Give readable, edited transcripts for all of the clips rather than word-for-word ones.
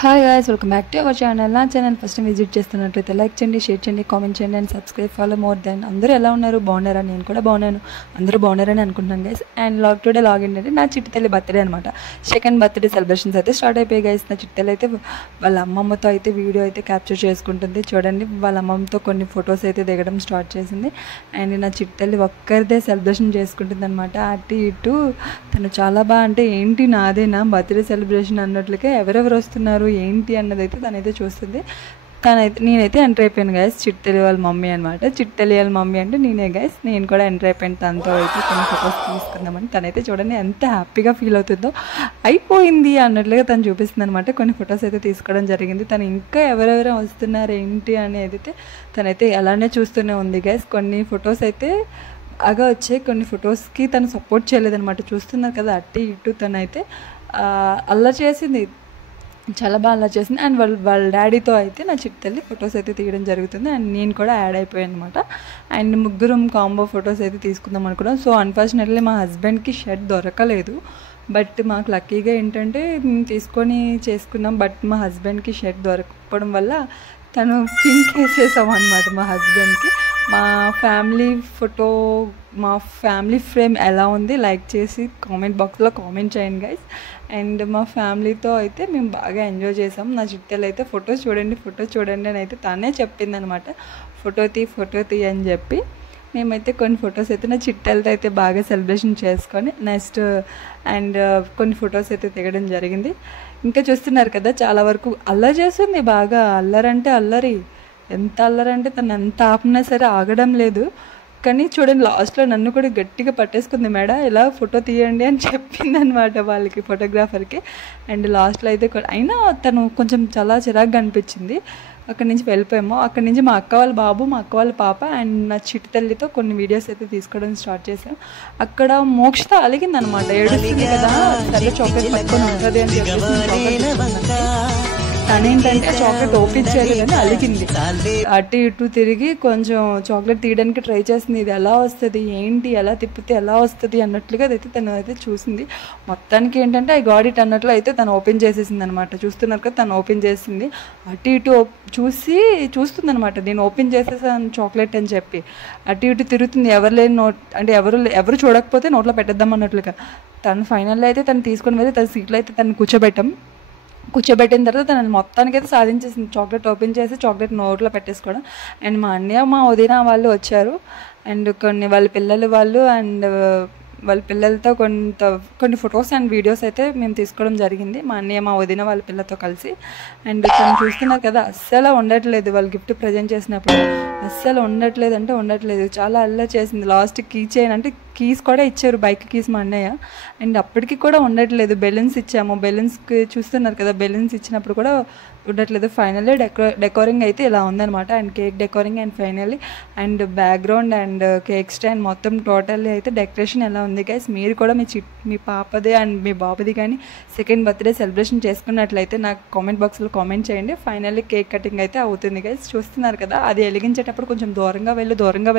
Hi guys, welcome back to our channel. నా channel first time visit చేస్తున్నట్లయితే like చేయండి, share చేయండి, comment చేయండి and subscribe follow more than. అందరూ ఎలా ఉన్నారు? బాగున్నారా? నేను కూడా బాగున్నాను. అందరూ బాగున్నారని అనుకుంటున్నాను గైస్. అండ్ టుడే లాగిన్ అంటే నా చిట్టి తల్లి బర్త్డే అనమాట. సెకండ్ బర్త్డే సెలబ్రేషన్స్ అయితే స్టార్ట్ అయిపోయాయి గైస్. నా చిట్టి తల్లి అయితే వాళ్ళ అమ్మమ్మతో అయితే వీడియో అయితే క్యాప్చర్ చేసుకుంటుంది. చూడండి, వాళ్ళ అమ్మమ్మతో కొన్ని ఫొటోస్ అయితే దిగడం స్టార్ట్ చేసింది. అండ్ నా చిట్టి తల్లి ఒక్కరిదే సెలబ్రేషన్ చేసుకుంటుంది అనమాట. అటు ఇటు తను చాలా బాగా, అంటే ఏంటి నాదేనా బర్త్డే సెలబ్రేషన్ అన్నట్లుగా ఎవరెవరు వస్తున్నారు ఏంటి అన్నది అయితే తనైతే చూస్తుంది. నేనైతే ఎంటర్ అయిపోయాను గైస్. చిట్టెలి వాళ్ళ మమ్మీ అనమాట. చిట్టెలి వాళ్ళ మమ్మీ అంటే నేనే గైస్. నేను కూడా ఎంటర్ అయిపోయాను. తనతో అయితే కొన్ని ఫొటోస్ తీసుకుందామని. తనైతే చూడండి ఎంత హ్యాపీగా ఫీల్ అవుతుందో, అయిపోయింది అన్నట్లుగా తను చూపిస్తుంది అనమాట. కొన్ని ఫొటోస్ అయితే తీసుకోవడం జరిగింది. తను ఇంకా ఎవరెవరు వస్తున్నారు ఏంటి అనేది అయితే తనైతే అలానే చూస్తూనే ఉంది గైస్. కొన్ని ఫొటోస్ అయితే బాగా వచ్చాయి, కొన్ని ఫొటోస్కి తను సపోర్ట్ చేయలేదనమాట. చూస్తున్నారు కదా, అటు ఇటు తనైతే అల్లరి చేసింది, చాలా బాగా అలా చేసింది. అండ్ వాళ్ళ డాడీతో అయితే నా చిట్టి తల్లి ఫొటోస్ అయితే తీయడం జరుగుతుంది. అండ్ నేను కూడా యాడ్ అయిపోయాను అనమాట. అండ్ ముగ్గురం కాంబో ఫొటోస్ అయితే తీసుకుందాం అనుకున్నాం. సో అన్ఫార్చునేట్లీ మా హస్బెండ్కి షర్ట్ దొరకలేదు. బట్ మాకు లక్కీగా ఏంటంటే మేము తీసుకొని చేసుకున్నాం. బట్ మా హస్బెండ్కి షర్ట్ దొరకకపోవడం వల్ల తను పింక్ వేసేసాం అనమాట మా హస్బెండ్కి. మా ఫ్యామిలీ ఫోటో, మా ఫ్యామిలీ ఫ్రేమ్ ఎలా ఉంది లైక్ చేసి కామెంట్ బాక్స్లో కామెంట్ చేయండి గైస్. అండ్ మా ఫ్యామిలీతో అయితే మేము బాగా ఎంజాయ్ చేసాం. నా చిట్టెలు అయితే ఫోటో చూడండి అని అయితే తనే చెప్పింది అనమాట. ఫోటో తీ అని చెప్పి మేమైతే కొన్ని ఫొటోస్ అయితే నా చిట్టెలతో అయితే బాగా సెలబ్రేషన్ చేసుకొని నెక్స్ట్ అండ్ కొన్ని ఫొటోస్ అయితే దిగడం జరిగింది. ఇంకా చూస్తున్నారు కదా, చాలా వరకు అల్లరి చేస్తుంది బాగా. అల్లరంటే అల్లరి, ఎంత అల్లరంటే తను ఎంత ఆపినా సరే ఆగడం లేదు. కానీ చూడండి, లాస్ట్లో నన్ను కూడా గట్టిగా పట్టేసుకుంది. మేడం ఇలా ఫోటో తీయండి అని చెప్పింది అనమాట వాళ్ళకి, ఫోటోగ్రాఫర్కి. అండ్ లాస్ట్లో అయితే అయినా తను కొంచెం చాలా చిరాగ్గా అనిపించింది. అక్కడి నుంచి వెళ్ళిపోయాము. అక్కడి నుంచి మా అక్క వాళ్ళ బాబు, మా అక్క వాళ్ళ పాప అండ్ నా చిట్టి తల్లితో కొన్ని వీడియోస్ అయితే తీసుకోవడం స్టార్ట్ చేసాం. అక్కడ మోక్షత అలిగింది అనమాట. ఏడుస్తుంది కదా, సరే చాక్లెట్ పట్టుకొని ఉంటుంది అని చెప్పేసి తనేంటంటే చాక్లెట్ ఓపెన్ చేయలేదని అలిగింది. అటు ఇటు తిరిగి కొంచెం చాక్లెట్ తీయడానికి ట్రై చేసింది. ఇది ఎలా వస్తుంది ఏంటి, ఎలా తిప్పితే ఎలా వస్తుంది అన్నట్లుగా అయితే తను అయితే చూసింది. మొత్తానికి ఏంటంటే ఐ గాట్ ఇట్ అన్నట్లు అయితే తను ఓపెన్ చేసేసింది అనమాట. చూస్తున్నారు కదా, తను ఓపెన్ చేసింది. అటు ఇటు చూస్తుంది అనమాట. నేను ఓపెన్ చేసేసాను చాక్లెట్ అని చెప్పి అటు ఇటు తిరుగుతుంది. ఎవరు లేని అంటే ఎవరు చూడకపోతే నోట్లో పెట్టేద్దాం అన్నట్లుగా. తను ఫైనల్లో అయితే తను తీసుకొని వెళ్ళి తన సీట్లో అయితే తను కూర్చోబెట్టిన తర్వాత తనని మొత్తానికి అయితే సాధించేసింది. చాక్లెట్ ఓపెన్ చేసి చాక్లెట్ నోట్లో పెట్టేసుకోవడం. అండ్ మా అన్నయ్య మా వదిన వాళ్ళు వచ్చారు. అండ్ వాళ్ళ పిల్లలు వాళ్ళు అండ్ వాళ్ళ పిల్లలతో కొన్ని ఫొటోస్ అండ్ వీడియోస్ అయితే మేము తీసుకోవడం జరిగింది, మా అన్నయ్య మా వదిన వాళ్ళ పిల్లలతో కలిసి. అండ్ తను చూస్తున్నారు కదా, అస్సలు ఉండట్లేదు. వాళ్ళు గిఫ్ట్ ప్రజెంట్ చేసినప్పుడు అస్సలు ఉండట్లేదు. చాలా అల్లరి చేసింది. లాస్ట్ కీ చైన్ అంటే కీస్ కూడా ఇచ్చారు, బైక్ కీస్ మా అన్నయ్య. అండ్ అప్పటికి కూడా ఉండట్లేదు. బెలూన్స్ ఇచ్చాము, బెలూన్స్కి చూస్తున్నారు కదా, బెలూన్స్ ఇచ్చినప్పుడు కూడా ఉండట్లేదు. ఫైనల్లీ డెకోరింగ్ అయితే ఇలా ఉందనమాట. And cake decorating and finally and background and cake stand మొత్తం టోటల్లీ అయితే డెకరేషన్ ఎలా ఉంది గైస్. మీరు కూడా మీ పాపది అండ్ మీ బాబుది కానీ సెకండ్ బర్త్డే సెలబ్రేషన్ చేసుకున్నట్లయితే నాకు కామెంట్ బాక్స్లో కామెంట్ చేయండి. ఫైనల్లీ కేక్ కటింగ్ అయితే అవుతుంది గైస్. చూస్తున్నారు కదా, అది వెలిగించేటప్పుడు కొంచెం దూరంగా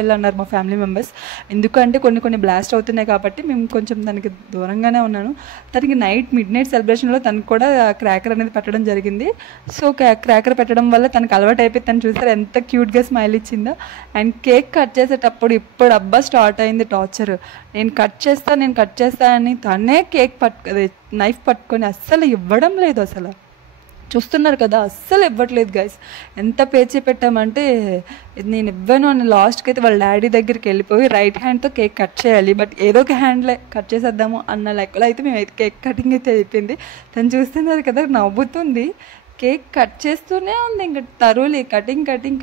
వెళ్ళి అన్నారు మా ఫ్యామిలీ మెంబర్స్. ఎందుకంటే కొన్ని బ్లాస్ట్ అవుతున్నాయి కాబట్టి మేము కొంచెం దానికి దూరంగానే ఉన్నాను. తనకి మిడ్ నైట్ సెలబ్రేషన్లో తనకు కూడా క్రాకర్ అనేది పెట్టడం జరిగింది. సో క్రాకర్ పెట్టడం వల్ల తనకు అలవాటు అయిపోయి తను చూసారు ఎంత క్యూట్గా స్మైల్ ఇచ్చిందో. అండ్ కేక్ కట్ చేసేటప్పుడు ఇప్పుడు అబ్బా స్టార్ట్ అయింది టార్చర్. నేను కట్ చేస్తా అని తనే నైఫ్ పట్టుకొని అస్సలు ఇవ్వడం లేదు. అసలు చూస్తున్నారు కదా, అస్సలు ఇవ్వట్లేదు గైస్. ఎంత పేచి పెట్టామంటే నేను ఇవ్వను అని లాస్ట్కి అయితే వాళ్ళ డాడీ దగ్గరికి వెళ్ళిపోయి రైట్ హ్యాండ్తో కేక్ కట్ చేయాలి, బట్ ఏదో ఒక హ్యాండ్లో కట్ చేసేద్దాము అన్న లెక్కలో అయితే మేమైతే కేక్ కటింగ్ అయితే అయిపోయింది. తను చూస్తున్నారు కదా, నవ్వుతుంది. కేక్ కట్ చేస్తూనే ఉంది, ఇంకా తరువులి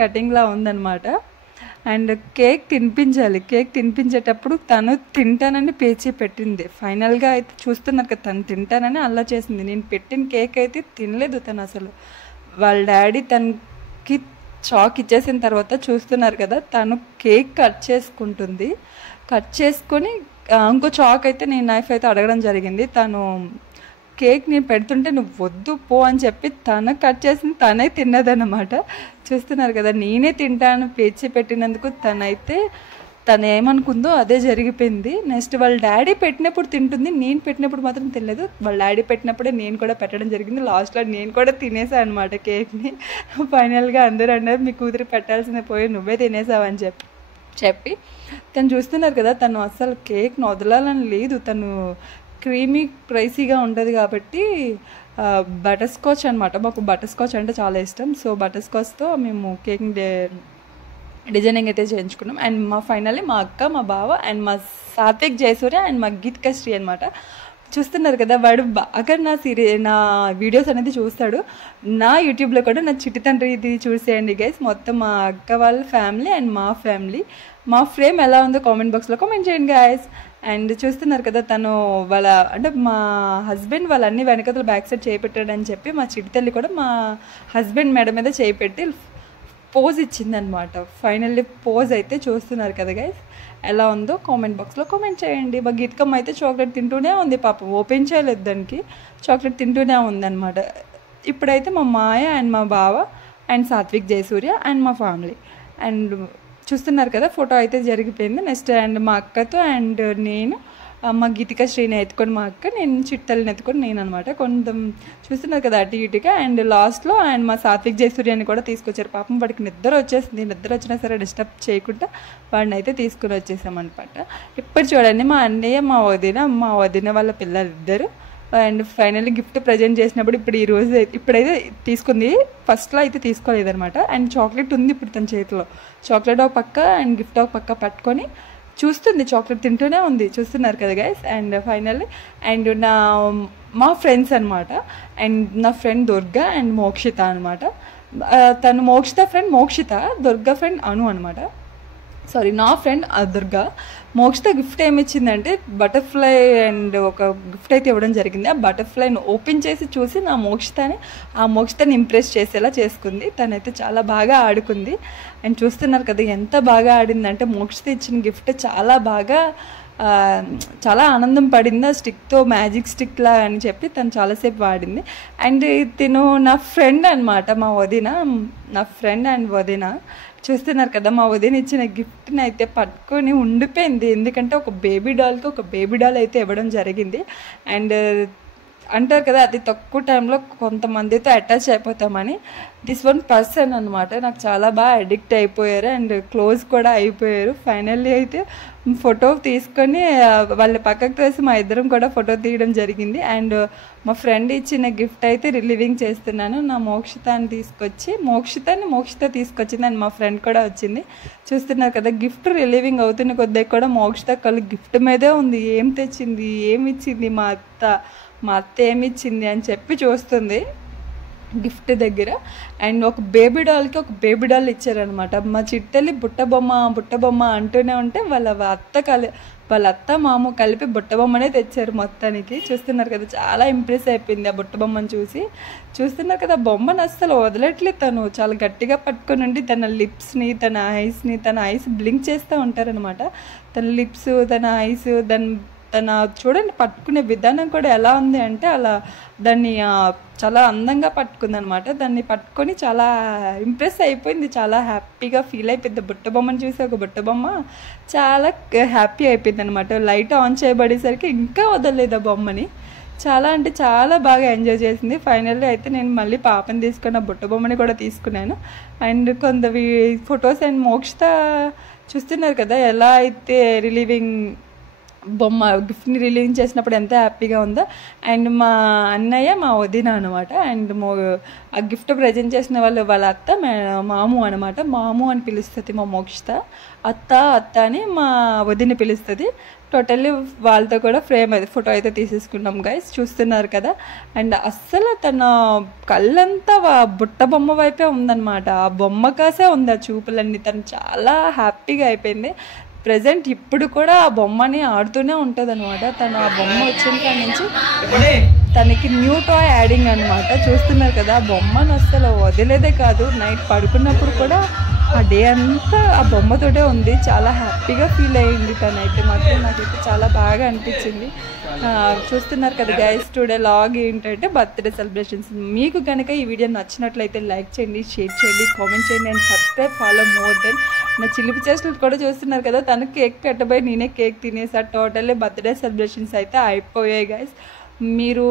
కటింగ్లా ఉందన్నమాట. అండ్ కేక్ తినిపించేటప్పుడు తను తింటానని పేచి పెట్టింది. ఫైనల్గా అయితే చూస్తున్నారు కదా, తను తింటానని అలా చేసింది. నేను పెట్టిన కేక్ అయితే తినలేదు తను అసలు. వాళ్ళ డాడీ తనకి చాక్ ఇచ్చేసిన తర్వాత చూస్తున్నారు కదా, తను కేక్ కట్ చేసుకొని ఇంకో చాక్ అయితే నేను నైఫ్ అయితే అడగడం జరిగింది. తను కేక్ నేను పెడుతుంటే నువ్వు వద్దు పో అని చెప్పి తను కట్ చేసింది, తనే తిన్నదన్నమాట. చూస్తున్నారు కదా, నేనే తింటాను పేచి పెట్టినందుకు తనైతే తను ఏమనుకుందో అదే జరిగిపోయింది. నెక్స్ట్ వాళ్ళ డాడీ పెట్టినప్పుడు తింటుంది, నేను పెట్టినప్పుడు మాత్రం తినలేదు. వాళ్ళ డాడీ పెట్టినప్పుడే నేను కూడా పెట్టడం జరిగింది. లాస్ట్లో నేను కూడా తినేసాను అనమాట కేక్ని. ఫైనల్గా అందరూ అన్నారు మీ కూతురు పెట్టాల్సిందే పోయి నువ్వే తినేసావు అని చెప్పి తను చూస్తున్నారు కదా, తను అసలు కేక్ను వదలాలని లేదు. తను క్రీమీ ప్రైసీగా ఉంటుంది కాబట్టి బటర్ స్కాచ్ అనమాట. మాకు బటర్ స్కాచ్ అంటే చాలా ఇష్టం. సో బటర్ స్కాచ్తో మేము కేక్ని డిజైనింగ్ అయితే చేయించుకున్నాం. అండ్ ఫైనల్లీ మా అక్క, మా బావ అండ్ మా సాత్విక్ జయసూర్య అండ్ మా గీతికా శ్రీ అనమాట. చూస్తున్నారు కదా, వాడు బాగా నా వీడియోస్ అనేది చూస్తాడు. నా యూట్యూబ్లో కూడా నా చిట్టి తండ్రి ఇది చూసేయండి గైస్. మొత్తం మా అక్క వాళ్ళ ఫ్యామిలీ అండ్ మా ఫ్యామిలీ. మా ఫ్రేమ్ ఎలా ఉందో కామెంట్ బాక్స్లో కామెంట్ చేయండి గైస్. అండ్ చూస్తున్నారు కదా, తను అంటే మా హస్బెండ్ వాళ్ళన్నీ వెనకతలు బ్యాక్ సైడ్ చేపెట్టాడని చెప్పి మా చిట్టి తల్లి కూడా మా హస్బెండ్ మెడ మీద చేపెట్టి పోజ్ ఇచ్చిందనమాట. ఫైనల్లీ పోజ్ అయితే చూస్తున్నారు కదా గైస్, ఎలా ఉందో కామెంట్ బాక్స్లో కామెంట్ చేయండి. మా గీతకమ్మ అయితే చాక్లెట్ తింటూనే ఉంది, పాపం ఓపెన్ చేయలేదు దానికి, చాక్లెట్ తింటూనే ఉందన్నమాట. ఇప్పుడైతే మా మాయ అండ్ మా బావ అండ్ సాత్విక్ జయసూర్య అండ్ మా ఫ్యామిలీ అండ్ చూస్తున్నారు కదా, ఫోటో అయితే జరిగిపోయింది. నెక్స్ట్ అండ్ మా అక్కతో అండ్ నేను మా గీతికా శ్రీని ఎత్తుకొని మా అక్క, నేను చిట్టల్ని ఎత్తుకొని నేను అనమాట. కొంచెం చూస్తున్నారు కదా అటు ఇటుగా. అండ్ లాస్ట్లో అండ్ మా సాత్విక్ జయసూర్యాన్ని కూడా తీసుకొచ్చారు. పాపం వాడికి నిద్ర వచ్చేసింది, నిద్ర వచ్చినా సరే డిస్టర్బ్ చేయకుండా వాడిని అయితే తీసుకుని వచ్చేసామన్నమాట. ఇప్పుడు చూడండి మా అన్నయ్య, మా వదిన వాళ్ళ పిల్లలిద్దరు అండ్ ఫైనల్లీ గిఫ్ట్ ప్రజెంట్ చేసినప్పుడు ఇప్పుడైతే తీసుకుంది. ఫస్ట్లో అయితే తీసుకోలేదనమాట. అండ్ చాక్లెట్ ఉంది ఇప్పుడు తన చేతిలో. చాక్లెట్ ఒక పక్క అండ్ గిఫ్ట్ ఒక పక్క పట్టుకొని చూస్తుంది, చాక్లెట్ తింటూనే ఉంది. చూస్తున్నారు కదా గైస్. అండ్ ఫైనల్లీ అండ్ మా ఫ్రెండ్స్ అనమాట. అండ్ నా ఫ్రెండ్ దుర్గా అండ్ మోక్షిత అనమాట. తను మోక్షిత ఫ్రెండ్ మోక్షిత, దుర్గా ఫ్రెండ్ అను అనమాట. సారీ, నా ఫ్రెండ్ దుర్గా. మోక్షిత గిఫ్ట్ ఏమి ఇచ్చిందంటే బటర్ఫ్లై అండ్ ఒక గిఫ్ట్ అయితే ఇవ్వడం జరిగింది. ఆ బటర్ఫ్లైని ఓపెన్ చేసి చూసి ఆ మోక్షితని ఇంప్రెస్ చేసేలా చేసుకుంది. తనైతే చాలా బాగా ఆడుకుంది. అండ్ చూస్తున్నారు కదా ఎంత బాగా ఆడిందంటే, మోక్షిత ఇచ్చిన గిఫ్ట్ చాలా ఆనందం పడింది. ఆ స్టిక్తో మ్యాజిక్ స్టిక్లా అని చెప్పి తను చాలాసేపు వాడింది. అండ్ తిను నా ఫ్రెండ్ అనమాట, నా ఫ్రెండ్ అండ్ వదిన. చూస్తున్నారు కదా, మా వదిన ఇచ్చిన గిఫ్ట్ని అయితే పట్టుకొని ఉండిపోయింది. ఎందుకంటే ఒక బేబీ డాల్ అయితే ఇవ్వడం జరిగింది. అండ్ అంటారు కదా, అతి తక్కువ టైంలో కొంతమందితో అటాచ్ అయిపోతామని. దిస్ వన్ పర్సన్ అనమాట నాకు చాలా బాగా అడిక్ట్ అయిపోయారు అండ్ క్లోజ్ కూడా అయిపోయారు. ఫైనల్లీ అయితే ఫోటో తీసుకొని వాళ్ళ పక్కకు తోసి మా ఇద్దరం కూడా ఫోటో తీయడం జరిగింది. అండ్ మా ఫ్రెండ్ ఇచ్చిన గిఫ్ట్ అయితే రిలీవింగ్ చేస్తున్నాను. నా మోక్షిత తీసుకొచ్చింది అండ్ మా ఫ్రెండ్ కూడా వచ్చింది. చూస్తున్నారు కదా, గిఫ్ట్ రిలీవింగ్ అవుతున్న కొద్దిగా కూడా మోక్షిత కళ్ళు గిఫ్ట్ మీదే ఉంది. ఏం తెచ్చింది, ఏమి ఇచ్చింది మా అత్త ఏమిచ్చింది అని చెప్పి చూస్తుంది గిఫ్ట్ దగ్గర. అండ్ ఒక బేబీ డాల్ ఇచ్చారనమాట. మా చిట్టెల్లి బుట్టబొమ్మ అంటూనే ఉంటే వాళ్ళ అత్త మామ కలిపి బుట్టబొమ్మనే తెచ్చారు మొత్తానికి. చూస్తున్నారు కదా, చాలా ఇంప్రెస్ అయిపోయింది ఆ బుట్టబొమ్మను చూస్తున్నారు కదా. బొమ్మను అస్సలు వదలట్లేదు. తను చాలా గట్టిగా పట్టుకొని ఉండి తన లిప్స్ని, తన ఐస్ బ్లింక్ చేస్తూ ఉంటారనమాట. తన లిప్స్, తన ఐస్, తన చూడండి పట్టుకునే విధానం కూడా ఎలా ఉంది అంటే దాన్ని చాలా అందంగా పట్టుకుందనమాట. దాన్ని పట్టుకొని చాలా ఇంప్రెస్ అయిపోయింది, చాలా హ్యాపీగా ఫీల్ అయిపోయింది. బుట్టబొమ్మను చూసి ఒక బుట్టబొమ్మ చాలా హ్యాపీ అయిపోయింది అనమాట. లైట్ ఆన్ చేయబడేసరికి ఇంకా వదలలేదు ఆ బొమ్మని. చాలా అంటే చాలా బాగా ఎంజాయ్ చేసింది. ఫైనల్లీ అయితే నేను మళ్ళీ పాపని తీసుకున్న బుట్టబొమ్మని కూడా తీసుకున్నాను. అండ్ కొంత ఫొటోస్ అండ్ మోక్షిత చూస్తున్నారు కదా ఎలా అయితే గిఫ్ట్ని రిలీవ్ చేసినప్పుడు ఎంత హ్యాపీగా ఉందో. అండ్ మా అన్నయ్య, మా వదిన అనమాట. అండ్ ఆ గిఫ్ట్ ప్రజెంట్ చేసిన వాళ్ళ అత్త మాము అనమాట. మాము అని పిలుస్తుంది మా మోక్షిత. అత్త అని మా వదిన పిలుస్తుంది. టోటల్లీ వాళ్ళతో కూడా ఫోటో అయితే తీసేసుకున్నాం గైస్. చూస్తున్నారు కదా. అండ్ అస్సలు తన కళ్ళంతా బుట్ట బొమ్మ వైపే ఉందన్నమాట. ఆ బొమ్మ కాసే ఉంది ఆ చూపులన్నీ. తను చాలా హ్యాపీగా అయిపోయింది. ప్రజెంట్ ఇప్పుడు కూడా ఆ బొమ్మని ఆడుతూనే ఉంటుంది అనమాట. తను ఆ బొమ్మ వచ్చిన కాడి నుంచి తనకి న్యూ టాయ్ యాడింగ్ అనమాట. చూస్తున్నారు కదా, ఆ బొమ్మను అస్సలు వదిలేదే కాదు. నైట్ పడుకున్నప్పుడు కూడా ఆ డే అంతా ఆ బొమ్మతోటే ఉంది. చాలా హ్యాపీగా ఫీల్ అయ్యింది తనైతే మాత్రం. నాకైతే చాలా బాగా అనిపించింది. చూస్తున్నారు కదా గైస్, టుడే లాగ్ ఏంటంటే బర్త్డే సెలబ్రేషన్స్. మీకు కనుక ఈ వీడియో నచ్చినట్లయితే లైక్ చేయండి, షేర్ చేయండి, కామెంట్ చేయండి and subscribe follow more than. నా చిలిపి చేష్టలు కూడా చూస్తున్నారు కదా, తను కేక్ పెట్టబోయి నేనే కేక్ తినేసా. టోటల్లీ బర్త్డే సెలబ్రేషన్స్ అయితే అయిపోయాయి గైస్. మీరు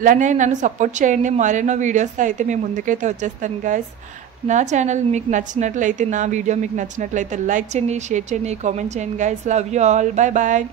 ఇలానే నన్ను సపోర్ట్ చేయండి. మరెన్నో వీడియోస్తో అయితే మేము ముందుకైతే వచ్చేస్తాను గైస్. నా ఛానల్ మీకు నచ్చినట్లయితే, నా వీడియో మీకు నచ్చినట్లయితే లైక్ చేయండి, షేర్ చేయండి, కామెంట్ చేయండి guys. Love you all. Bye bye.